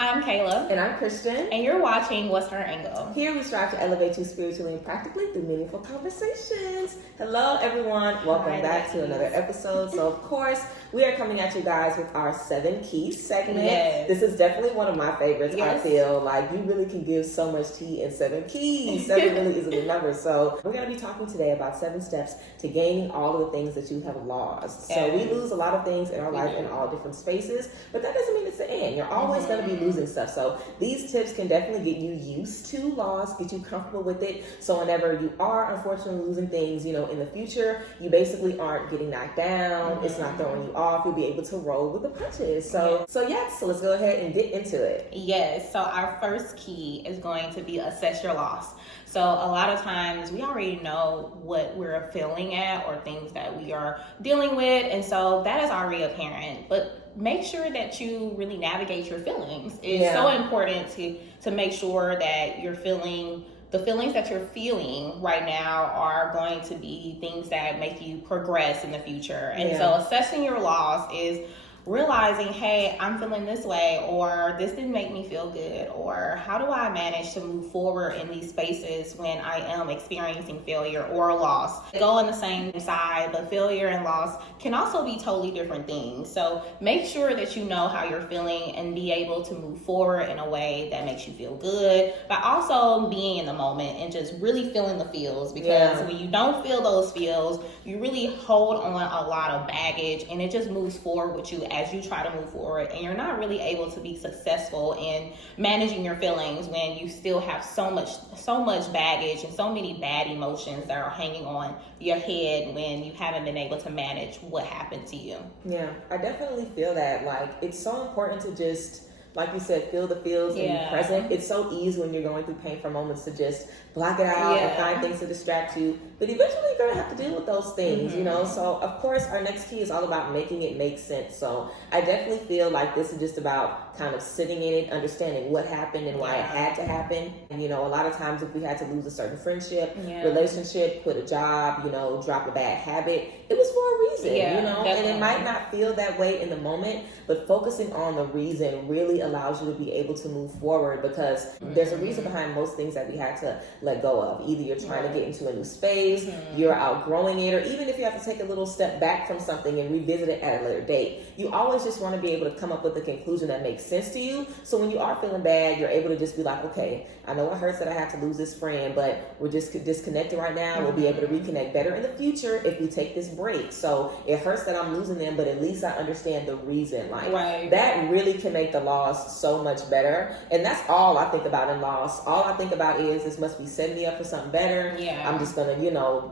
I'm Kayla. And I'm Christian. And you're watching What's Her Angle? Here we strive to elevate you spiritually and practically through meaningful conversations. Hello, everyone. Welcome back to another episode. So, of course, we are coming at you guys with our 7 Keys segment. Yes. This is definitely one of my favorites. Yes. I feel like you really can give so much tea in 7 keys. 7 really is a good number. So, we're going to be talking today about 7 steps to gaining all of the things that you have lost. So, we lose a lot of things in our life in all different spaces, but that doesn't mean it's the end. You're always going to be losing stuff. So, these tips can definitely get you used to loss, get you comfortable with it. So, whenever you are unfortunately losing things, in the future, you basically aren't getting knocked down. It's not throwing you off. You'll be able to roll with the punches. So let's go ahead and get into it. Yes. So our first key is going to be assess your loss. So a lot of times we already know what we're feeling at or things that we are dealing with. And so that is already apparent. But make sure that you really navigate your feelings. It's so important to make sure that you're feeling the feelings that you're feeling right now are going to be things that make you progress in the future. And so assessing your loss is realizing, hey, I'm feeling this way, or this didn't make me feel good, or how do I manage to move forward in these spaces when I am experiencing failure or loss? They go on the same side, but failure and loss can also be totally different things. So make sure that you know how you're feeling and be able to move forward in a way that makes you feel good, but also being in the moment and just really feeling the feels, because when you don't feel those feels, you really hold on a lot of baggage and it just moves forward with you as you try to move forward, and you're not really able to be successful in managing your feelings when you still have so much baggage and so many bad emotions that are hanging on your head when you haven't been able to manage what happened to you. Yeah, I definitely feel that. Like, it's so important to just, like you said, feel the feels and be present. It's so easy when you're going through painful moments to just block it out and find things to distract you. But eventually you're going to have to deal with those things, So, of course, our next key is all about making it make sense. So I definitely feel like this is just about kind of sitting in it, understanding what happened and why it had to happen. And, a lot of times if we had to lose a certain friendship, relationship, quit a job, drop a bad habit, it was for a reason, definitely. And it might not feel that way in the moment, but focusing on the reason really allows you to be able to move forward, because there's a reason behind most things that we had to let go of. Either you're trying to get into a new space, you're outgrowing it, or even if you have to take a little step back from something and revisit it at a later date, you always just want to be able to come up with a conclusion that makes sense to you. So when you are feeling bad, you're able to just be like, okay, I know it hurts that I have to lose this friend, but we're just disconnected right now. We'll be able to reconnect better in the future if we take this break. So it hurts that I'm losing them, but at least I understand the reason. That really can make the loss so much better. And that's all I think about in loss. All I think about is this must be setting me up for something better. I'm just gonna,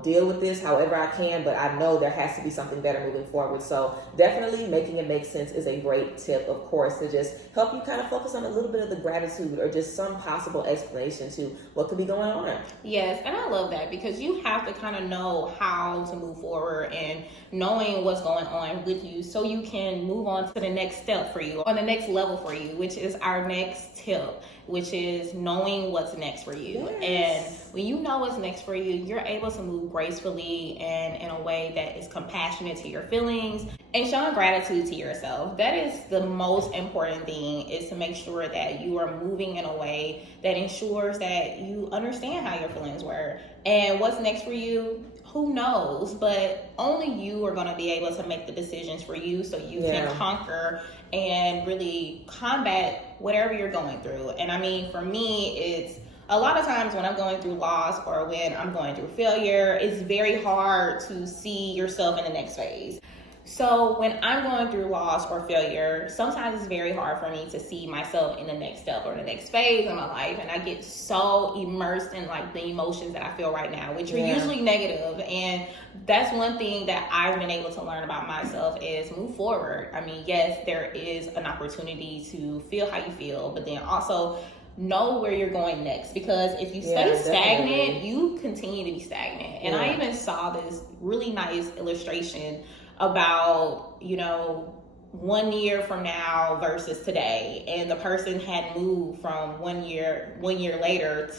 deal with this however I can, but I know there has to be something better moving forward. So definitely making it make sense is a great tip, of course, to just help you kind of focus on a little bit of the gratitude or just some possible explanation to what could be going on. Yes, and I love that, because you have to kind of know how to move forward and knowing what's going on with you so you can move on to the next step for you, on the next level for you, which is our next tip, which is knowing what's next for you. And when you know what's next for you, you're able to move gracefully and in a way that is compassionate to your feelings and showing gratitude to yourself. That is the most important thing, is to make sure that you are moving in a way that ensures that you understand how your feelings were. And what's next for you, who knows? But only you are going to be able to make the decisions for you, so you can conquer and really combat whatever you're going through. And I mean, for me, it's a lot of times when I'm going through loss or when I'm going through failure, it's very hard to see yourself in the next phase. So when I'm going through loss or failure, sometimes it's very hard for me to see myself in the next step or the next phase of my life. And I get so immersed in the emotions that I feel right now, which are usually negative. And that's one thing that I've been able to learn about myself, is move forward. I mean, yes, there is an opportunity to feel how you feel, but then also know where you're going next, because if you stay stagnant, you continue to be stagnant. And I even saw this really nice illustration about, 1 year from now versus today, and the person had moved from 1 year later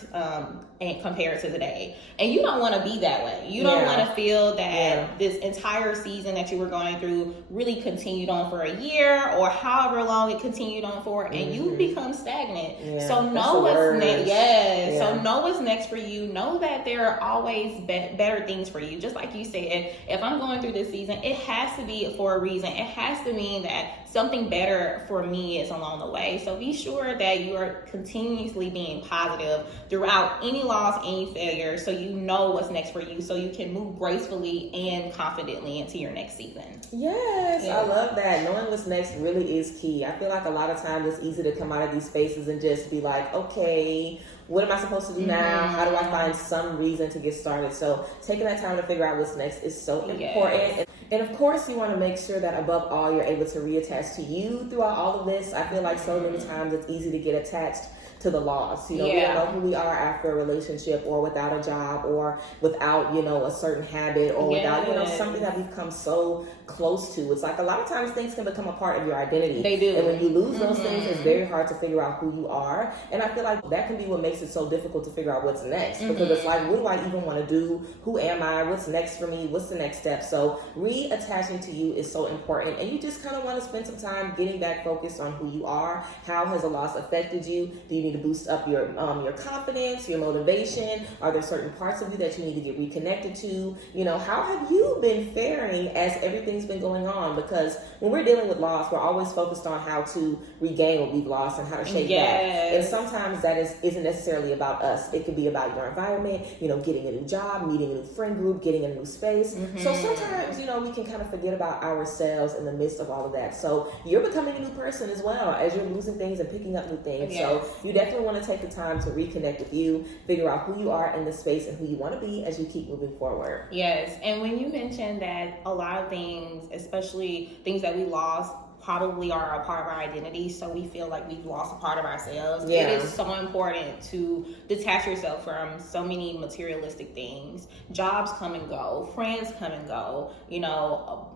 and compared to today. And you don't want to be that way. You don't want to feel that this entire season that you were going through really continued on for a year or however long it continued on for, and you become stagnant. So know what's next. So know what's next for you. Know that there are always better things for you. Just like you said, if I'm going through this season, it has to be for a reason. It has to mean that something better for me is along the way. So be sure that you are continuously being positive throughout any loss, any failure, so you know what's next for you, so you can move gracefully and confidently into your next season. Yes, I love that. Knowing what's next really is key. I feel like a lot of times it's easy to come out of these spaces and just be like, okay, what am I supposed to do now? How do I find some reason to get started? So taking that time to figure out what's next is so important. And of course, you want to make sure that above all, you're able to reattach to you throughout all of this. I feel like so many times it's easy to get attached to the loss. We don't know who we are after a relationship, or without a job, or without, a certain habit, or without, something that we've come so close to. It's like a lot of times things can become a part of your identity. They do. And when you lose those things, it's very hard to figure out who you are. And I feel like that can be what makes it so difficult to figure out what's next. Because it's like, what do I even want to do? Who am I? What's next for me? What's the next step? So reattaching to you is so important. And you just kind of want to spend some time getting back focused on who you are. How has a loss affected you? Do you need to boost up your confidence, your motivation? Are there certain parts of you that you need to get reconnected to? How have you been faring as everything's been going on? Because when we're dealing with loss, we're always focused on how to regain what we've lost and how to shake back. And sometimes that isn't necessarily about us. It could be about your environment, getting a new job, meeting a new friend group, getting a new space. So sometimes, we can kind of forget about ourselves in the midst of all of that. So you're becoming a new person as well as you're losing things and picking up new things. So you definitely want to take the time to reconnect with you, figure out who you are in this space and who you want to be as you keep moving forward. Yes, and when you mentioned that a lot of things, especially things that we lost, probably are a part of our identity, so we feel like we've lost a part of ourselves. It is so important to detach yourself from so many materialistic things. Jobs come and go, friends come and go,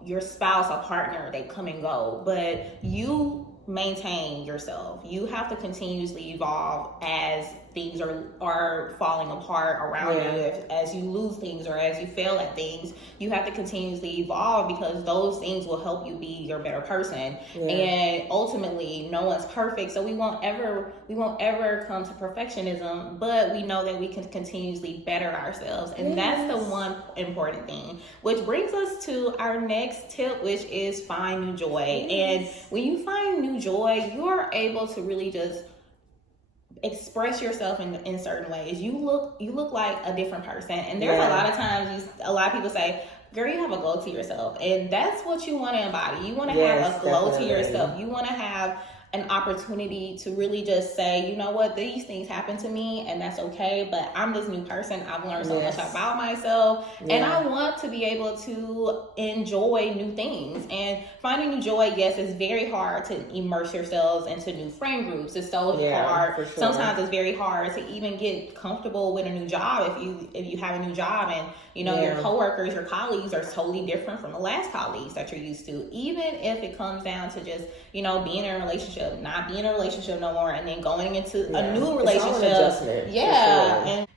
your spouse, a partner, they come and go, but you maintain yourself. You have to continuously evolve as things are falling apart around you. As you lose things or as you fail at things, you have to continuously evolve, because those things will help you be your better person. And ultimately, no one's perfect, so we won't ever come to perfectionism, but we know that we can continuously better ourselves, and that's the one important thing. Which brings us to our next tip, which is find new joy. And when you find new joy, you are able to really just express yourself in certain ways. You look like a different person, and there's a lot of times a lot of people say, girl, you have a glow to yourself, and that's what you want to embody. You want to have a glow to yourself. You want to have an opportunity to really just say, you know what, these things happen to me and that's okay, but I'm this new person. I've learned so much about myself, and I want to be able to enjoy new things. And finding new joy, yes, it's very hard to immerse yourselves into new friend groups. It's so hard. For sure. Sometimes it's very hard to even get comfortable with a new job if you have a new job and your coworkers, your colleagues are totally different from the last colleagues that you're used to. Even if it comes down to just being in a relationship, not being in a relationship no more, and then going into a new relationship.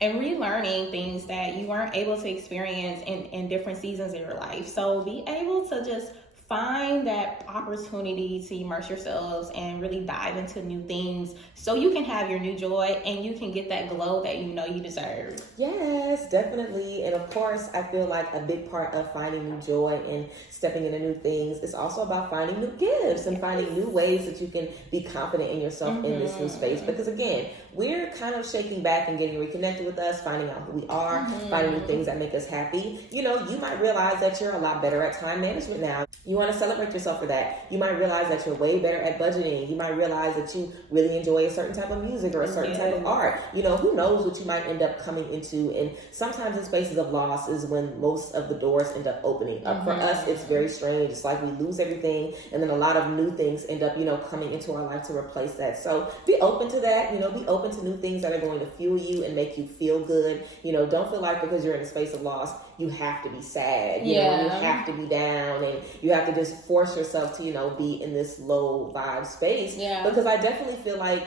And relearning things that you weren't able to experience in different seasons of your life. So be able to just find that opportunity to immerse yourselves and really dive into new things so you can have your new joy and you can get that glow that you deserve. Yes, definitely. And of course, I feel like a big part of finding new joy and stepping into new things is also about finding new gifts and finding new ways that you can be confident in yourself in this new space. Because again, we're kind of shaking back and getting reconnected with us, finding out who we are, finding new things that make us happy. You might realize that you're a lot better at time management now. You want to celebrate yourself for that. You might realize that you're way better at budgeting. You might realize that you really enjoy a certain type of music or a certain type of art. Who knows what you might end up coming into. And sometimes in spaces of loss is when most of the doors end up opening. For us, it's very strange. It's like we lose everything, and then a lot of new things end up, coming into our life to replace that. So be open to that. Be open to new things that are going to fuel you and make you feel good. Don't feel like because you're in a space of loss, you have to be sad. You have to be down, and you have to just force yourself to, be in this low vibe space. Because I definitely feel like,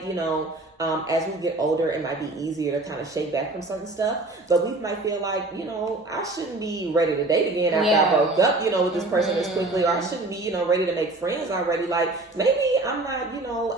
as we get older, it might be easier to kind of shake back from certain stuff. But we might feel like, I shouldn't be ready to date again after I broke up, with this person as quickly, or I shouldn't be, ready to make friends already. Like, maybe I'm not,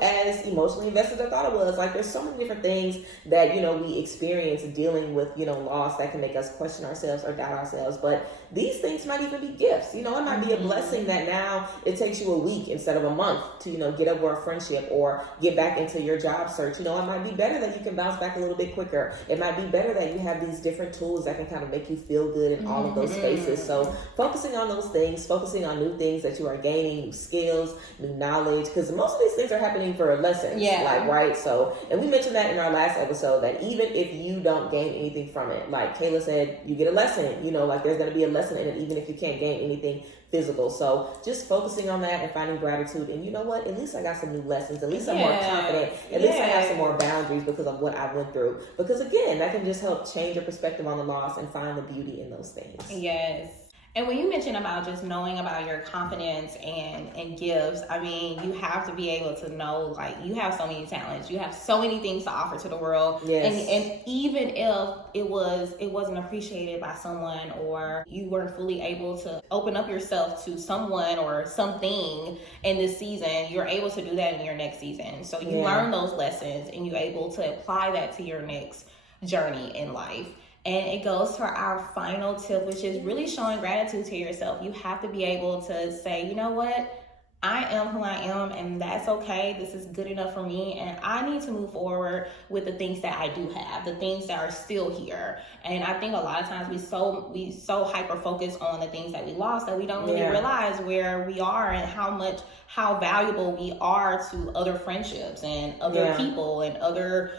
as emotionally invested as I thought I was. Like, there's so many different things that, we experience dealing with, loss that can make us question ourselves or doubt ourselves. But these things might even be gifts. It might be a blessing that now it takes you a week instead of a month to, get over a friendship or get back into your job search. It might be better that you can bounce back a little bit quicker. It might be better that you have these different tools that can kind of make you feel good in all of those spaces. So focusing on those things, focusing on new things that you are gaining, new skills, new knowledge, because most of these things are happening for lessons. Right? So, and we mentioned that in our last episode, that even if you don't gain anything from it, like Kayla said, you get a lesson, like there's going to be a lesson in it, even if you can't gain anything physical. So just focusing on that and finding gratitude. And you know what? At least I got some new lessons. At least I'm more confident. At least I have some more boundaries because of what I went through. Because again, that can just help change your perspective on the loss and find the beauty in those things. Yes. And when you mentioned about just knowing about your confidence and gifts, I mean, you have to be able to know, like, you have so many talents, you have so many things to offer to the world. Yes. And even if it wasn't appreciated by someone, or you weren't fully able to open up yourself to someone or something in this season, you're able to do that in your next season. So you learn those lessons and you're able to apply that to your next journey in life. And it goes to our final tip, which is really showing gratitude to yourself. You have to be able to say, you know what? I am who I am, and that's okay. This is good enough for me, and I need to move forward with the things that I do have, the things that are still here. And I think a lot of times we so hyper focus on the things that we lost that we don't really realize where we are and how valuable we are to other friendships and other people and other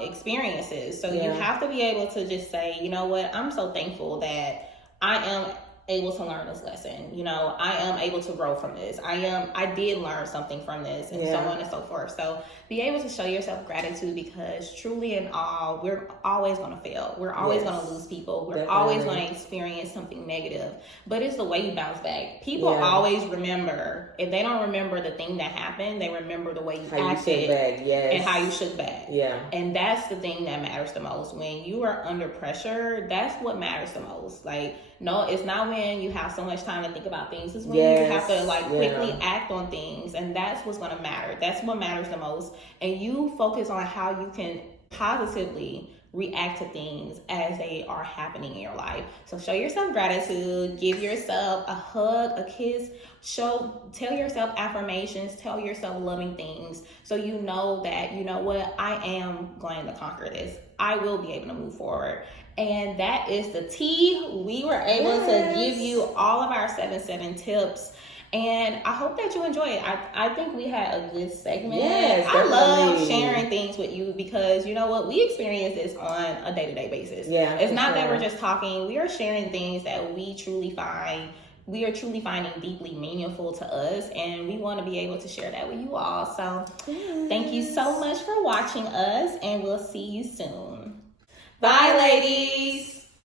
experiences. So you have to be able to just say, you know what? I'm so thankful that I am able to learn this lesson. I am able to grow from this. I did learn something from this, and so on and so forth. So be able to show yourself gratitude, because truly in all, we're always going to fail. We're always going to lose people. We're always going to experience something negative, but it's the way you bounce back. People always remember. If they don't remember the thing that happened, they remember the way you acted and how you shook back. And that's the thing that matters the most. When you are under pressure, that's what matters the most. Like, no, it's not when you have so much time to think about things. It's when you have to quickly act on things, and that's what's going to matter. That's what matters the most. And you focus on how you can positively react to things as they are happening in your life. So show yourself gratitude, give yourself a hug, a kiss, tell yourself affirmations, tell yourself loving things, so you know that, you know what, I am going to conquer this. I will be able to move forward. And that is the tea. We were able to give you all of our 7 tips. And I hope that you enjoy it. I think we had a good segment. Yes, I love sharing things with you, because you know what? We experience this on a day-to-day basis. It's not that we're just talking. We are sharing things that we are truly finding deeply meaningful to us, and we want to be able to share that with you all. So thank you so much for watching us, and we'll see you soon. Bye, ladies.